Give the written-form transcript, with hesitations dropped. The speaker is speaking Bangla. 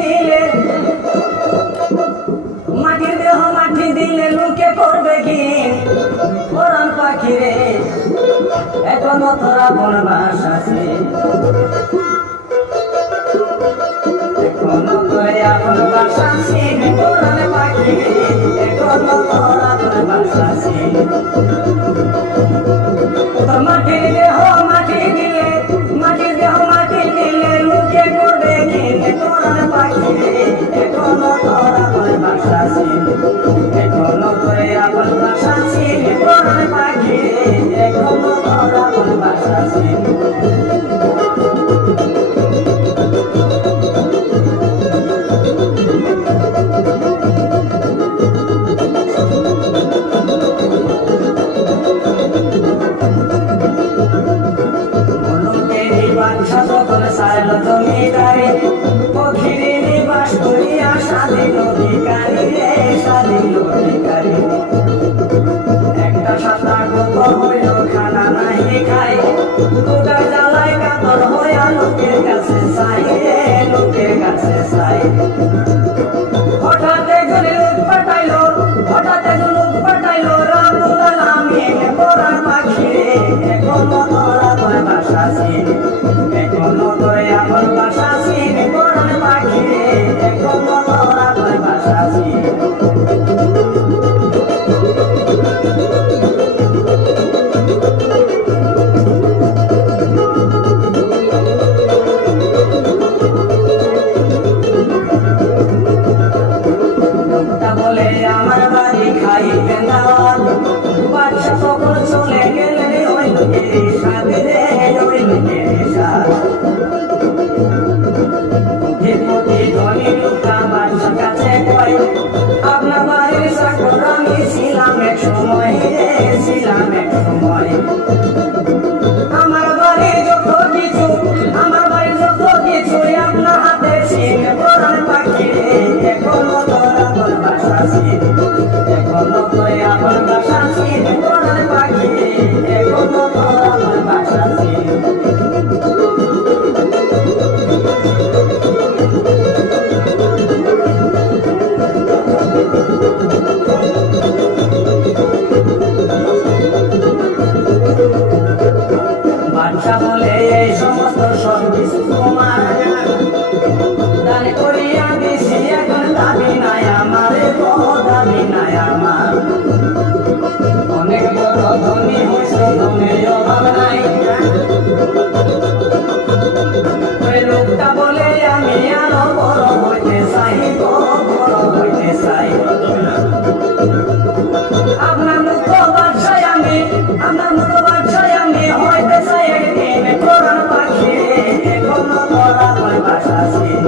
দিলে মাটির দেহ মাটি দিলে লোকে করবে কি পরাণ পাখি রে এখনো তোরা বনবাস আছে এখনো তোরে আপন বাসা আছে পরাণ পাখি রে এখনো তোরা বনবাস আছে তোর মাটির দেহ মাটি দিলে মাটির দেহ মাটি দিলে লোকে করবে কি পরাণ পাখি রে এখনো তোরা বনবাস আছে এখনো তোরে আপন বাসা আছে পরাণ পাখি রে এখনো তোরা বনবাস আছে সাইল জমিদারে পক্ষীরে নিবাস করিয়া স্বাধীন অধিকারী রে স্বাধীন অধিকারী একটা সাঁতার গত হইল খানা নাহি খাই কোদার জ্বালায় কাতর হইয়া লোকের কাছে চাই রে লোকের কাছে চাই হঠাৎ একজন লোক পাঠাইলো হঠাৎ একজন লোক পাঠাইলো রামদুলাল আমিন পরাণ পাখি রে এখনো তোরা তোর বাসা ছিল এখনো তোরে আপন বাসা ছিল পরাণ পাখি রে এখনো তোরা তোর বাসা ছিল বলে আমার বাড়ি খাইবে না বাচ্চা তখন চলে গেলে ওই লোকের সাথে রে ওই লোকের সাথে ধনী লোকা বাচ্চার কাছে কয় আপনার বাড়ির চাকর আমি ছিলাম এক সময় রে ছিলাম এক সময় আমার বাড়ির যত কিছু আমার বাড়ির যত কিছু আপনার হাতে ছিল পরাণ পাখি রে এখনো তোরা তোর বাসা ছিল এখনো তোরে আপন বাসা ছিল পরাণ পাখি রে এখনো তোরা তোর বাসা ছিল বাচ্চা বলে এই সমস্ত সব কিছু তোমার দান করিয়া দিছি এখন দাবি নাই আমার দাবি নাই আমার অনেক বড় ধনী হইছ ধনের অভাব নাই ওই লোকটা বলে আমি আরো বড় হইতে চাই বড় হইতে চাই আপনার মতো বাদশায় আমি আপনার মতো বাদশায় আমি হইতে চাই একদিন পরাণ পাখি এখনো তোরা তোর বাসা ছিল